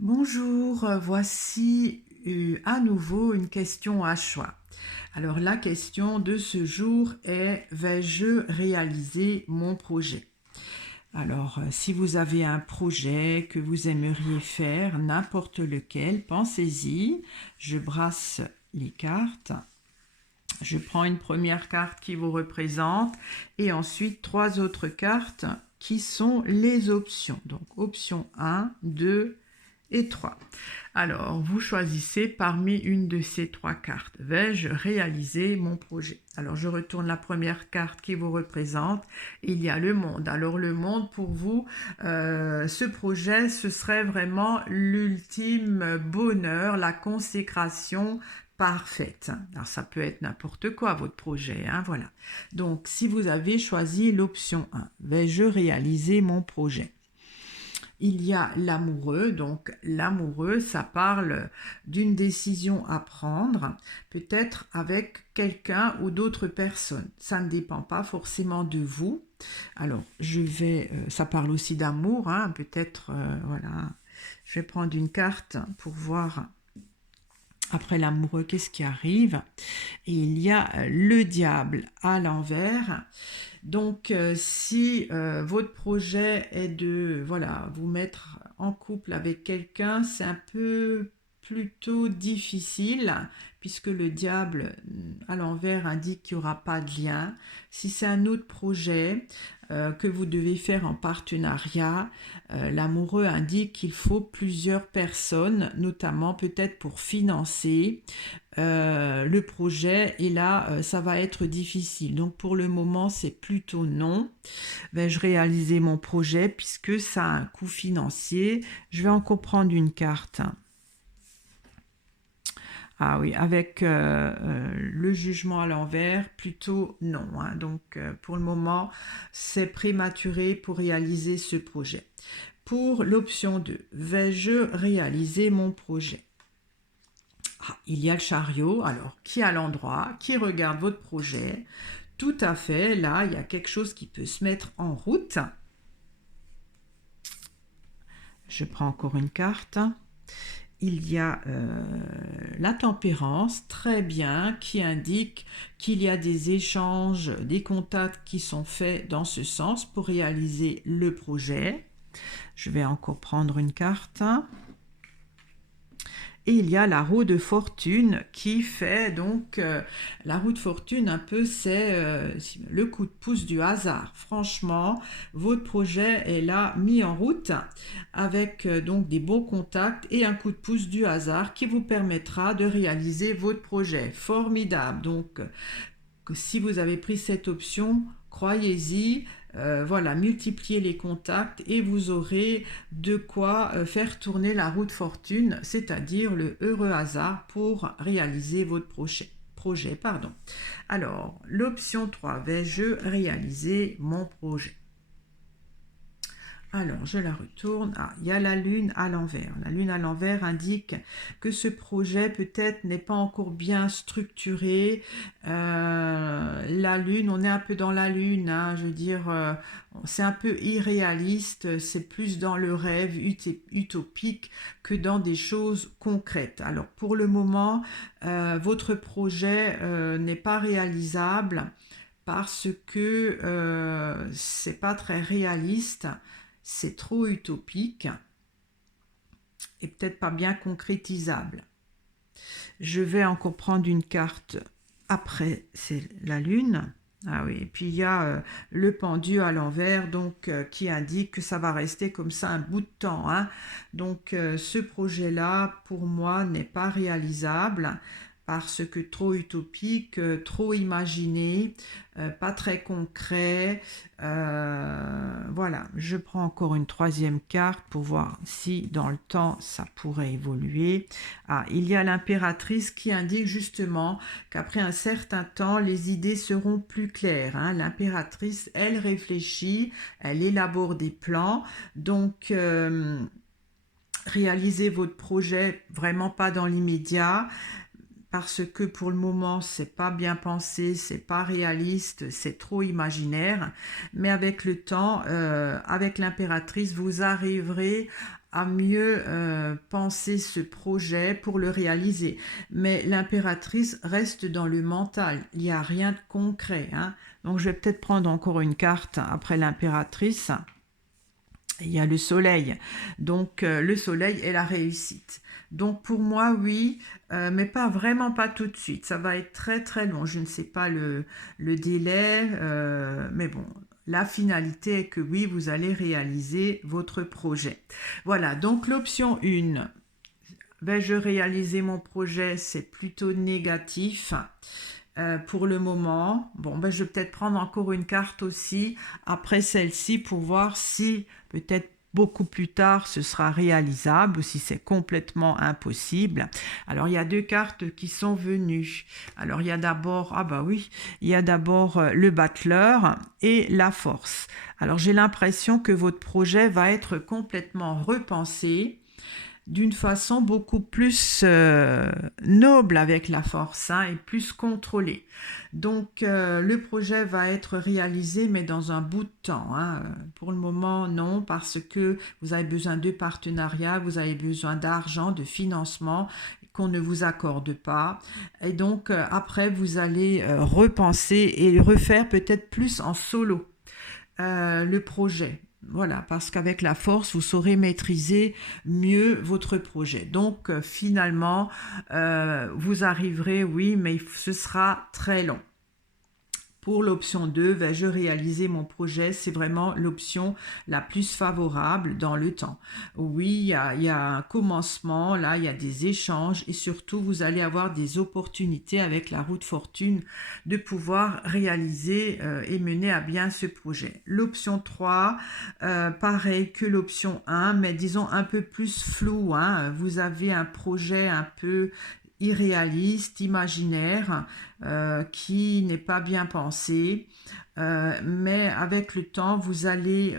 Bonjour, voici à nouveau une question à choix. Alors la question de ce jour est: vais-je réaliser mon projet? Alors si vous avez un projet que vous aimeriez faire, n'importe lequel, pensez-y. Je brasse les cartes. Je prends une première carte qui vous représente et ensuite trois autres cartes qui sont les options. Donc option 1, 2 et 3. Alors, vous choisissez parmi une de ces trois cartes. Vais-je réaliser mon projet? Alors, je retourne la première carte qui vous représente. Il y a le monde. Alors, le monde, pour vous, ce projet, ce serait vraiment l'ultime bonheur, la consécration parfaite. Alors, ça peut être n'importe quoi, votre projet, hein, voilà. Donc, si vous avez choisi l'option 1, vais-je réaliser mon projet? Il y a l'amoureux, donc l'amoureux, ça parle d'une décision à prendre, peut-être avec quelqu'un ou d'autres personnes. Ça ne dépend pas forcément de vous. Alors, ça parle aussi d'amour, hein, peut-être, voilà. Je vais prendre une carte pour voir après l'amoureux qu'est-ce qui arrive. Et il y a le diable à l'envers. Donc, si votre projet est de voilà, vous mettre en couple avec quelqu'un, c'est un peu plutôt difficile puisque le diable à l'envers indique qu'il n'y aura pas de lien. Si c'est un autre projet que vous devez faire en partenariat, l'amoureux indique qu'il faut plusieurs personnes, notamment peut-être pour financer le projet, et là ça va être difficile. Donc pour le moment c'est plutôt non. Vais-je réaliser mon projet puisque ça a un coût financier? Je vais encore prendre une carte. Ah oui, avec le jugement à l'envers, plutôt non, hein. Donc pour le moment c'est prématuré pour réaliser ce projet. Pour l'option 2, vais-je réaliser mon projet? Ah, il y a le chariot, alors qui est à l'endroit, qui regarde votre projet. Tout à fait, là, il y a quelque chose qui peut se mettre en route. Je prends encore une carte. Il y a la tempérance, très bien, qui indique qu'il y a des échanges, des contacts qui sont faits dans ce sens pour réaliser le projet. Je vais encore prendre une carte. Et il y a la roue de fortune qui fait donc la roue de fortune un peu c'est le coup de pouce du hasard. Franchement, votre projet est là mis en route avec donc des bons contacts et un coup de pouce du hasard qui vous permettra de réaliser votre projet. Formidable. Donc que si vous avez pris cette option, croyez-y, voilà, multipliez les contacts et vous aurez de quoi faire tourner la roue de fortune, c'est-à-dire le heureux hasard pour réaliser votre projet. Pardon. Alors, l'option 3, vais-je réaliser mon projet? Alors, je la retourne. Ah, il y a la lune à l'envers. La lune à l'envers indique que ce projet peut-être n'est pas encore bien structuré. La lune, on est un peu dans la lune, hein, je veux dire, c'est un peu irréaliste, c'est plus dans le rêve utopique que dans des choses concrètes. Alors, pour le moment, votre projet n'est pas réalisable parce que c'est pas très réaliste, c'est trop utopique et peut-être pas bien concrétisable. Je vais encore prendre une carte après, c'est la lune. Ah oui, et puis il y a le pendu à l'envers, donc qui indique que ça va rester comme ça un bout de temps, hein. Donc ce projet-là, pour moi, n'est pas réalisable parce que trop utopique, trop imaginé, pas très concret. Voilà, je prends encore une troisième carte pour voir si dans le temps ça pourrait évoluer. Ah, il y a l'impératrice qui indique justement qu'après un certain temps, les idées seront plus claires, hein. L'impératrice, elle réfléchit, elle élabore des plans, donc réalisez votre projet vraiment pas dans l'immédiat parce que pour le moment c'est pas bien pensé, c'est pas réaliste, c'est trop imaginaire, mais avec le temps, avec l'impératrice, vous arriverez à mieux penser ce projet pour le réaliser. Mais l'impératrice reste dans le mental, il n'y a rien de concret, hein. Donc je vais peut-être prendre encore une carte après l'impératrice. Il y a le soleil, donc le soleil est la réussite. Donc pour moi, oui, mais pas vraiment pas tout de suite. Ça va être très très long. Je ne sais pas le délai, mais bon, la finalité est que oui, vous allez réaliser votre projet. Voilà, donc l'option 1, vais-je réaliser mon projet, c'est plutôt négatif. Pour le moment, bon, ben, je vais peut-être prendre encore une carte aussi après celle-ci pour voir si peut-être beaucoup plus tard ce sera réalisable ou si c'est complètement impossible. Alors il y a deux cartes qui sont venues. Alors il y a d'abord, ah bah oui, il y a d'abord le battleur et la force. Alors j'ai l'impression que votre projet va être complètement repensé d'une façon beaucoup plus noble avec la force, hein, et plus contrôlée. Donc le projet va être réalisé mais dans un bout de temps, hein. Pour le moment non, parce que vous avez besoin de partenariats, vous avez besoin d'argent, de financement qu'on ne vous accorde pas. Et donc après vous allez repenser et refaire peut-être plus en solo le projet. Voilà, parce qu'avec la force, vous saurez maîtriser mieux votre projet. Donc, finalement, vous arriverez, oui, mais ce sera très long. Pour l'option 2, vais-je réaliser mon projet? C'est vraiment l'option la plus favorable dans le temps. Oui, il y a un commencement, là, il y a des échanges et surtout, vous allez avoir des opportunités avec la roue de fortune de pouvoir réaliser et mener à bien ce projet. L'option 3, pareil que l'option 1, mais disons un peu plus flou, hein. Vous avez un projet un peu irréaliste, imaginaire, qui n'est pas bien pensé, mais avec le temps, vous allez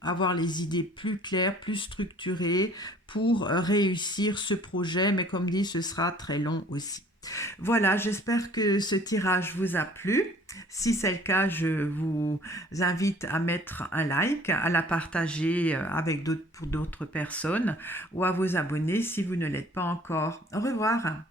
avoir les idées plus claires, plus structurées pour réussir ce projet, mais comme dit, ce sera très long aussi. Voilà, j'espère que ce tirage vous a plu. Si c'est le cas, je vous invite à mettre un like, à la partager avec pour d'autres personnes ou à vous abonner si vous ne l'êtes pas encore. Au revoir.